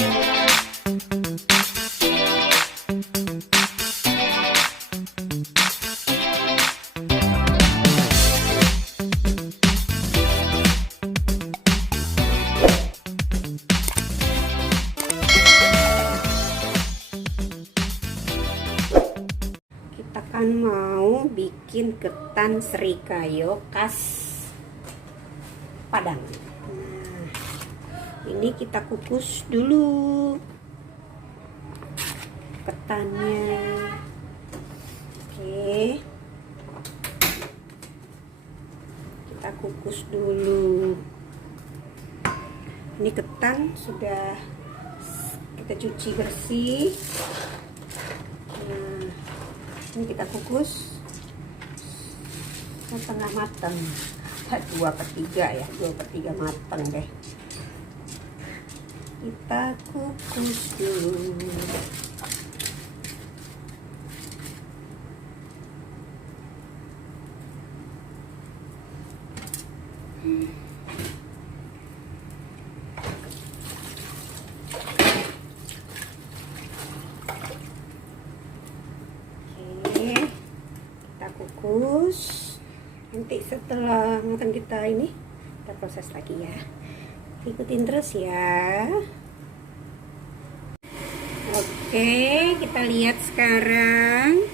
Kita kan mau bikin ketan serikayo khas Padang. Nah, ini kita kukus dulu ketannya. Oke, kita kukus dulu. Ini ketan sudah kita cuci bersih. Nah, ini kita kukus setengah matang, 2/3 ya, 2/3 matang deh. Kita kukus dulu. Kukus. Nanti setelah matang kita ini kita proses lagi ya, ikutin terus ya. Oke, kita lihat sekarang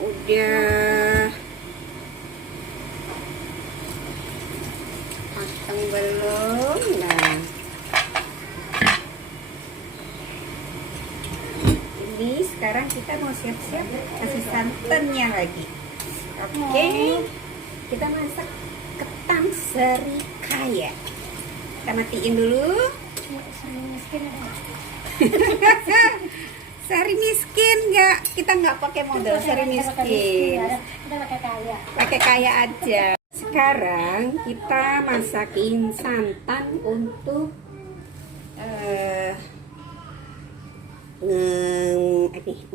udah matang belum. Nah, ini sekarang kita mau siap-siap kasih santannya lagi. Oke, kita masak ketan serikaya. Kita matiin dulu. Sari miskin nggak? Kita nggak pakai modal sari miskin. Kita pakai kaya. Pakai kaya aja. Sekarang kita masakin santan untuk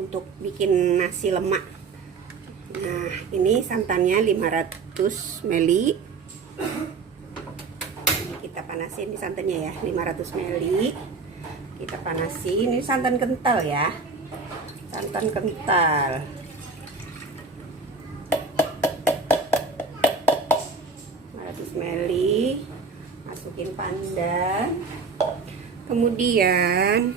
untuk bikin nasi lemak. Nah, ini santannya 500 ml. Ini kita panasin di santannya ya, 500 ml. Kita panasin. Ini santan kental ya. Santan kental. Ml. Masukin pandan. Kemudian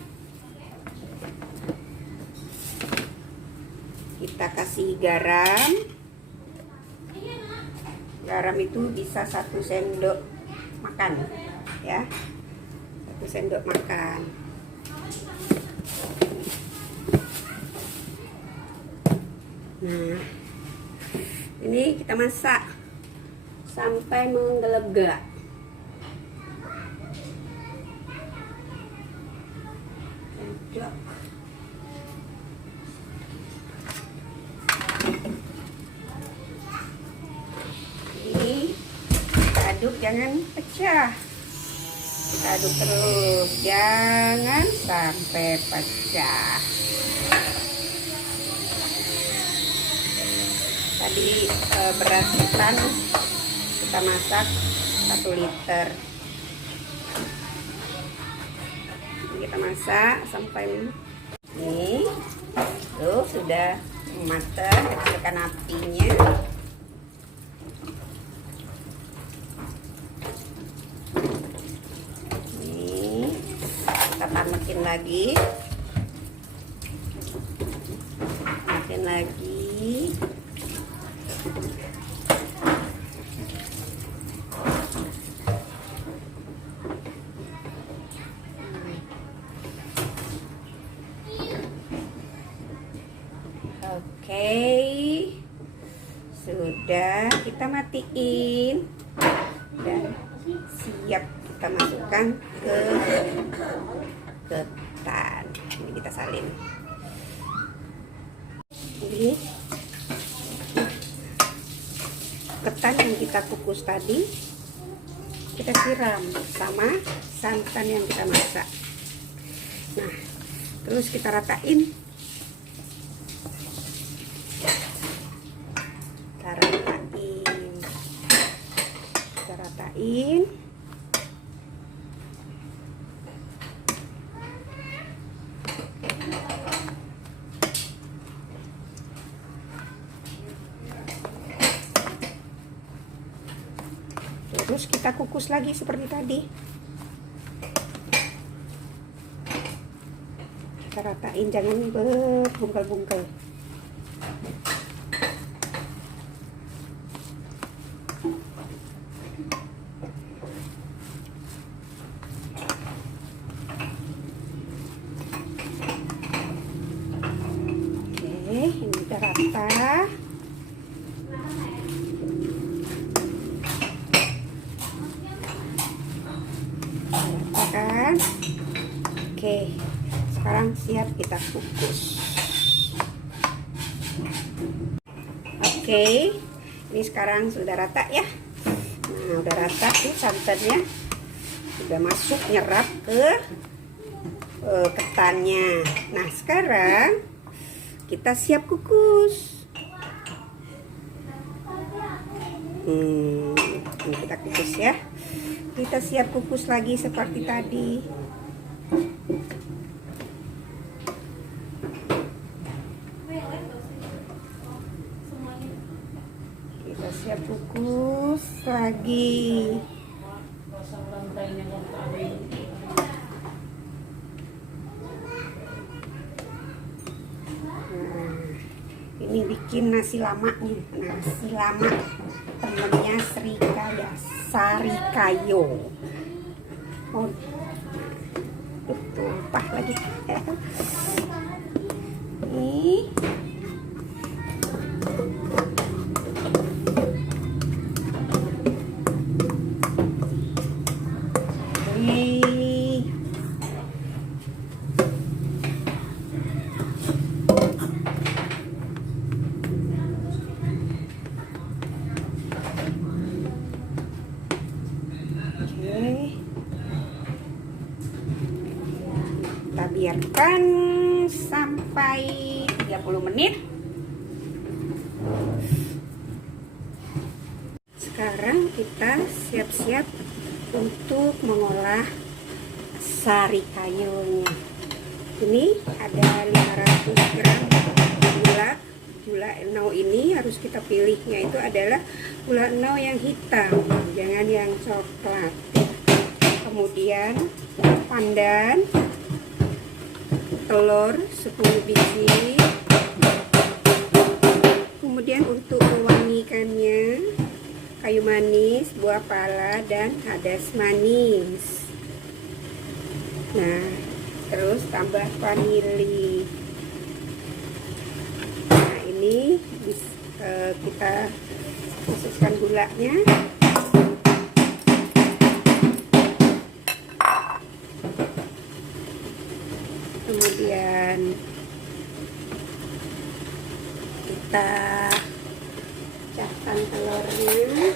kita kasih garam. Garam itu bisa 1 sendok makan ya, 1 sendok makan. Nah, ini kita masak sampai menggelegak. Aduk, jangan pecah. Kita aduk terus, jangan sampai pecah. Tadi beras ketan kita masak 1 liter. Ini kita masak sampai ini tuh sudah matang. Kecilkan apinya. Makin lagi, makin lagi. Oke, sudah, kita matiin dan siap kita masukkan ke ketan. Ini kita salin. Ini ketan yang kita kukus tadi kita siram sama santan yang kita masak. Nah, terus kita ratain. Kita ratain. kita kukus lagi seperti tadi. Kita ratain, jangan berbungkel-bungkel. Ini udah rata. Rata kan? Oke, sekarang siap kita kukus. Oke, ini sekarang sudah rata ya. Nah, udah rata tuh santannya, udah masuk nyerap ke ketannya. Nah, sekarang kita siap kukus. Ini kita kukus ya. Kita siap kukus lagi seperti tadi. Kita siap kukus lagi. Ini bikin nasi lamanya, nasi lama temennya Srikaya, Sarikayo. Oh, tumpah lagi. Nih. Kita biarkan sampai 30 menit. Sekarang kita siap-siap untuk mengolah sarikayonya. Ini ada 500 gram gula eno. Ini harus kita pilihnya itu adalah gula eno yang hitam, jangan yang coklat. Kemudian pandan, telur 10 biji. Kemudian untuk mewangikannya, kayu manis, buah pala, dan hadas manis. Nah, terus tambah vanili. Nah, ini kita masukkan gulanya. Kemudian kita pecahkan telurnya.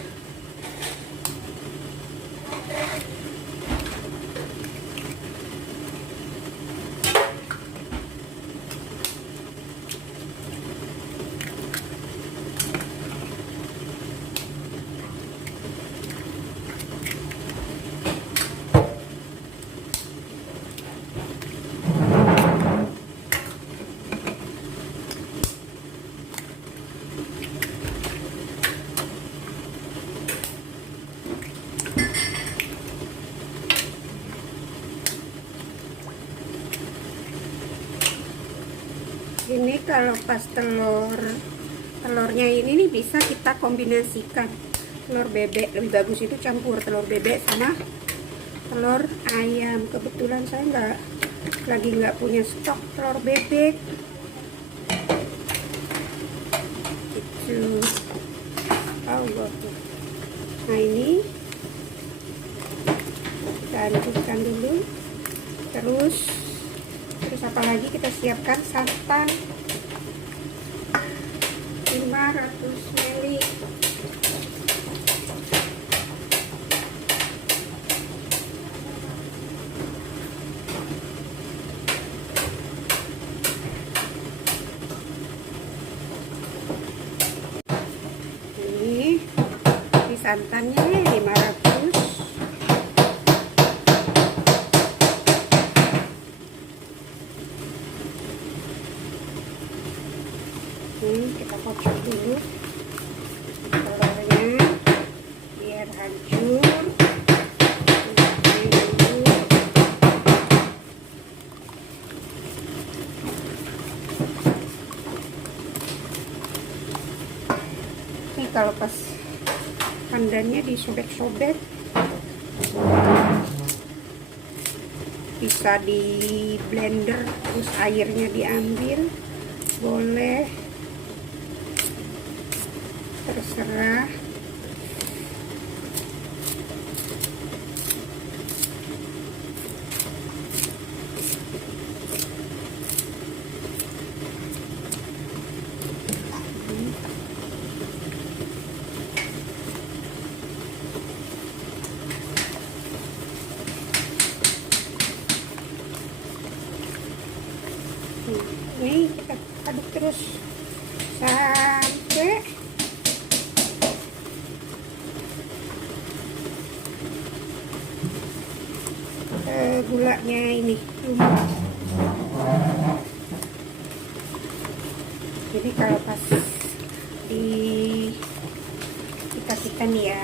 Ini kalau pas telurnya ini nih bisa kita kombinasikan telur bebek, lebih bagus itu campur telur bebek sama telur ayam. Kebetulan saya nggak punya stok telur bebek itu. Allah. Nah, ini kita hancurkan dulu. Terus apa lagi, kita siapkan santan 500 ml. Ini santannya 500. Kita kocok dulu telurnya biar hancur. kalau pas pandannya disobek-sobek, bisa di blender terus airnya diambil, boleh, terserah. Ini kita aduk terus sampai gulanya ini lumah. Jadi kalau pas kita nih ya,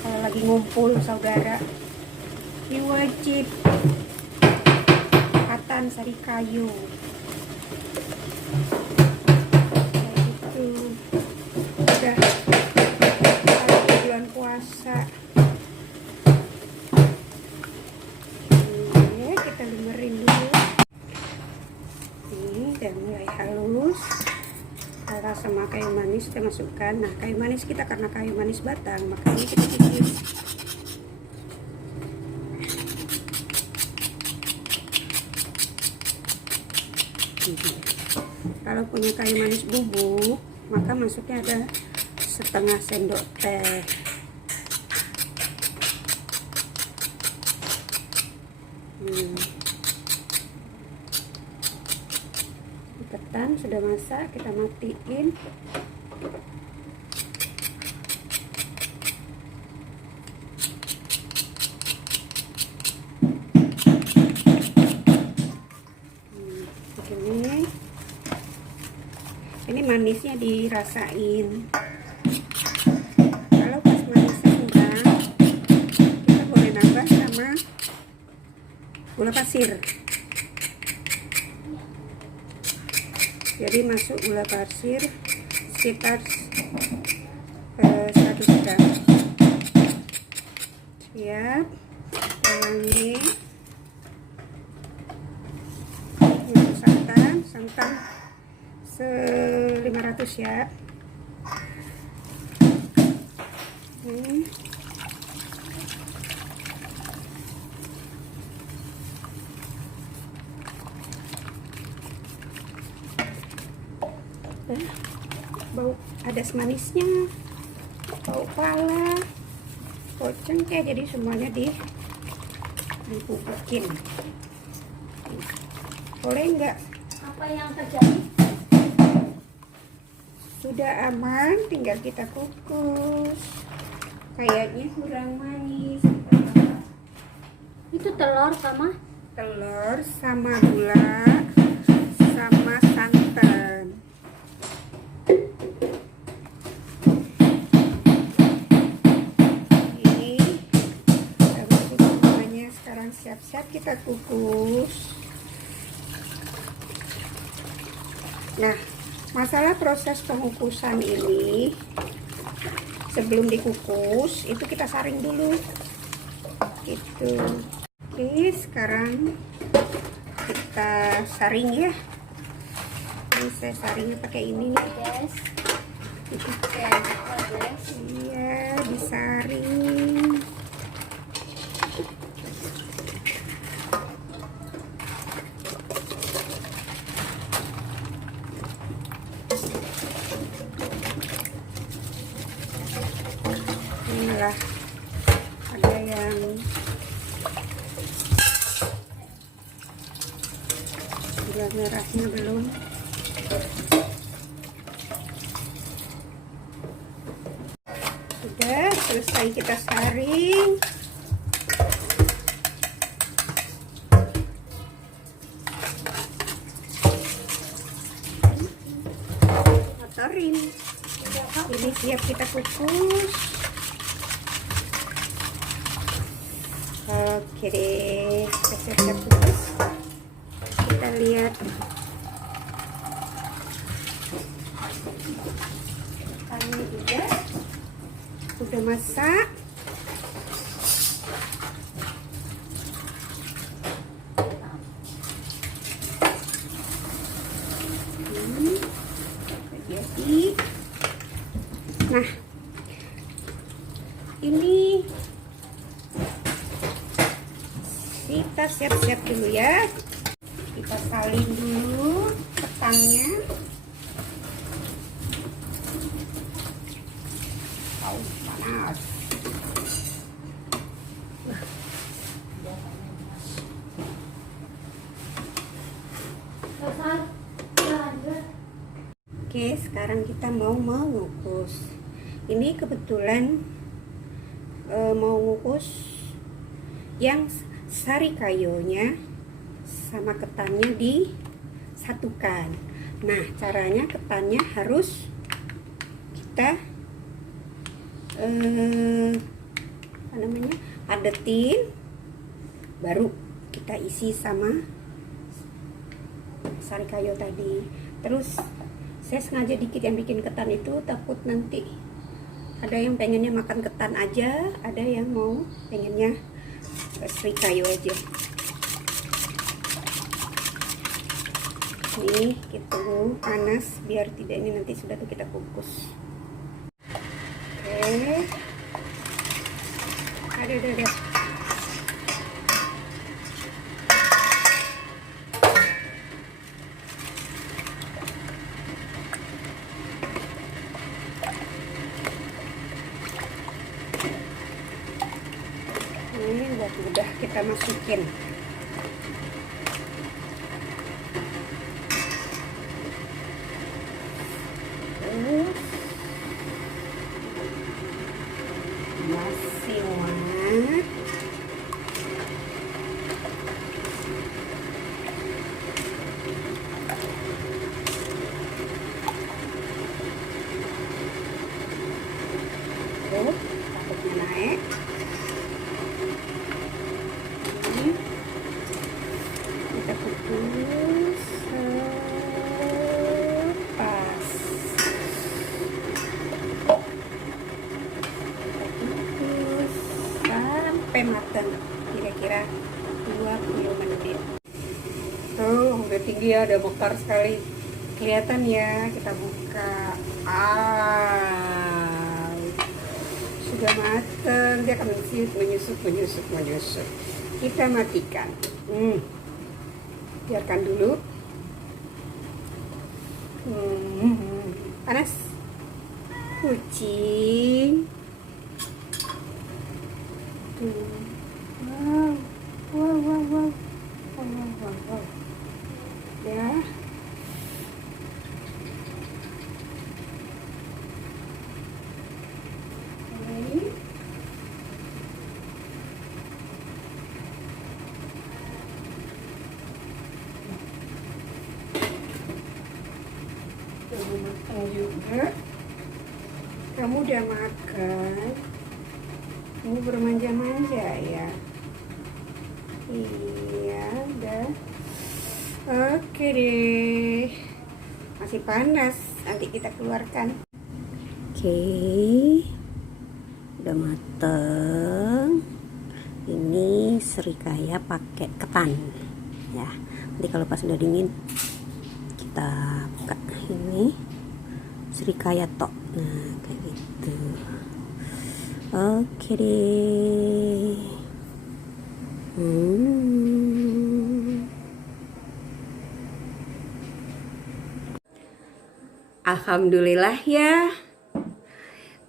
kalau lagi ngumpul saudara, ini wajib makan sari kayu. Itu udah bulan puasa. Ini kita lumerin dulu. Ini udah mulai halus. Rasa sama kayu manis kita masukkan. Nah, kayu manis kita karena kayu manis batang, makanya kita bikin. Kalau punya kayu manis bubuk, maka masuknya ada setengah sendok teh. Ketan sudah masak, kita matiin. Ini manisnya dirasain. Kalau pas manisnya kurang, kita boleh nambah sama gula pasir. Jadi masuk gula pasir sekitar 1 gram. Siap. Wangi. Santan 500 ya. Bau ada manisnya, bau pala, bau cengkeh, jadi semuanya dipupukin. Boleh enggak? Apa yang terjadi? Sudah aman, tinggal kita kukus. Kayaknya kurang manis. Itu telur sama gula sama santan. Ini kita masuk semuanya. Sekarang siap-siap kita kukus. Nah, masalah proses pengukusan ini, sebelum dikukus itu kita saring dulu gitu. Oke, sekarang kita saring ya. Ini saya saringnya pakai ini nih guys. Iya, disaring. Inilah ada yang gula merahnya belum. Sudah selesai kita saring. Motorin. Ini siap kita kukus. Oke deh, kita siap-siap kukus. Kita lihat ketannya juga udah masak. Jadi, nah ini kita siap-siap dulu ya. Kita salin dulu ketannya. Panas. Selesai. Lanjut. Oke, sekarang kita mau mengukus. Ini kebetulan mau ngukus yang sari kayonya sama ketannya disatukan. Nah, caranya ketannya harus kita padetin, baru kita isi sama sari kayo tadi. Terus saya sengaja dikit yang bikin ketan itu, takut nanti ada yang pengennya makan ketan aja, ada yang mau pengennya sari kayo aja. Ini kita panas biar tidak ini nanti sudah tuh kita kukus. Oke. Aduh. Ini udah kita masukin. Masih hangat. Takutnya naik. Kita kukus pas. Kukus sampai matang, kira-kira 20 menit. Oh, udah tinggi ya, udah mekar sekali. Kelihatan ya, kita buka. Sudah matang, dia akan menyusut. Kita matikan. Biarkan dulu. Panas. Kucing. Tuh. Wow. Ya. Matang juga. Kamu udah makan? Kamu bermanja-manja ya? Iya, udah. Oke deh. Masih panas, nanti kita keluarkan. Oke. Udah mateng. Ini serikaya pakai ketan. Ya, nanti kalau pas udah dingin kita buka. Ini serikaya tok. Nah, kayak gitu. Oke deh. Alhamdulillah ya,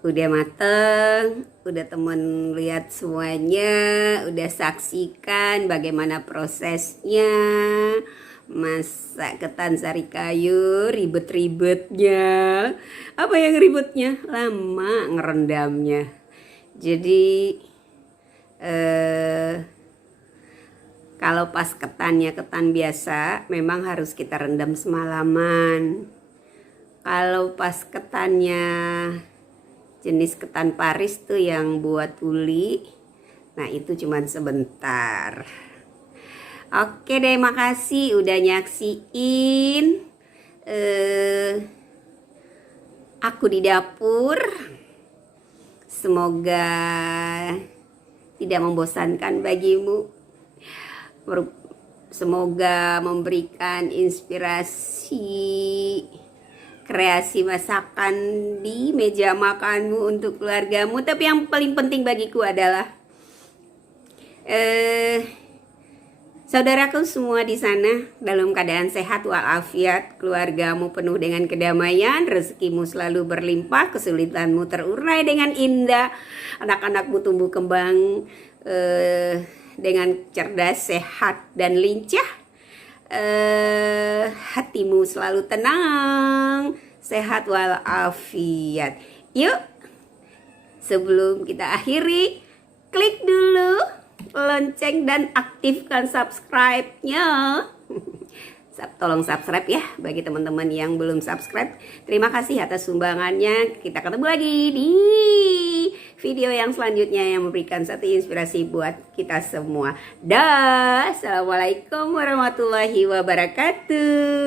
udah mateng, udah temen lihat semuanya, udah saksikan bagaimana prosesnya masak ketan sari kayu, ribet-ribetnya. Apa yang ribetnya? Lama ngerendamnya. Jadi kalau pas ketannya ketan biasa, memang harus kita rendam semalaman. Kalau pas ketannya jenis ketan Paris tuh yang buat uli, nah itu cuman sebentar. Oke deh, makasih udah nyaksiin aku di dapur. Semoga tidak membosankan bagimu. Semoga memberikan inspirasi kreasi masakan di meja makanmu untuk keluargamu. Tapi yang paling penting bagiku adalah saudaraku semua di sana dalam keadaan sehat walafiat, keluargamu penuh dengan kedamaian, rezekimu selalu berlimpah, kesulitanmu terurai dengan indah, anak-anakmu tumbuh kembang dengan cerdas, sehat dan lincah, hatimu selalu tenang, sehat walafiat. Yuk, sebelum kita akhiri, klik dulu lonceng dan aktifkan subscribe-nya. Tolong subscribe ya bagi teman-teman yang belum subscribe. Terima kasih atas sumbangannya. Kita ketemu lagi di video yang selanjutnya yang memberikan satu inspirasi buat kita semua. Dah, assalamualaikum warahmatullahi wabarakatuh.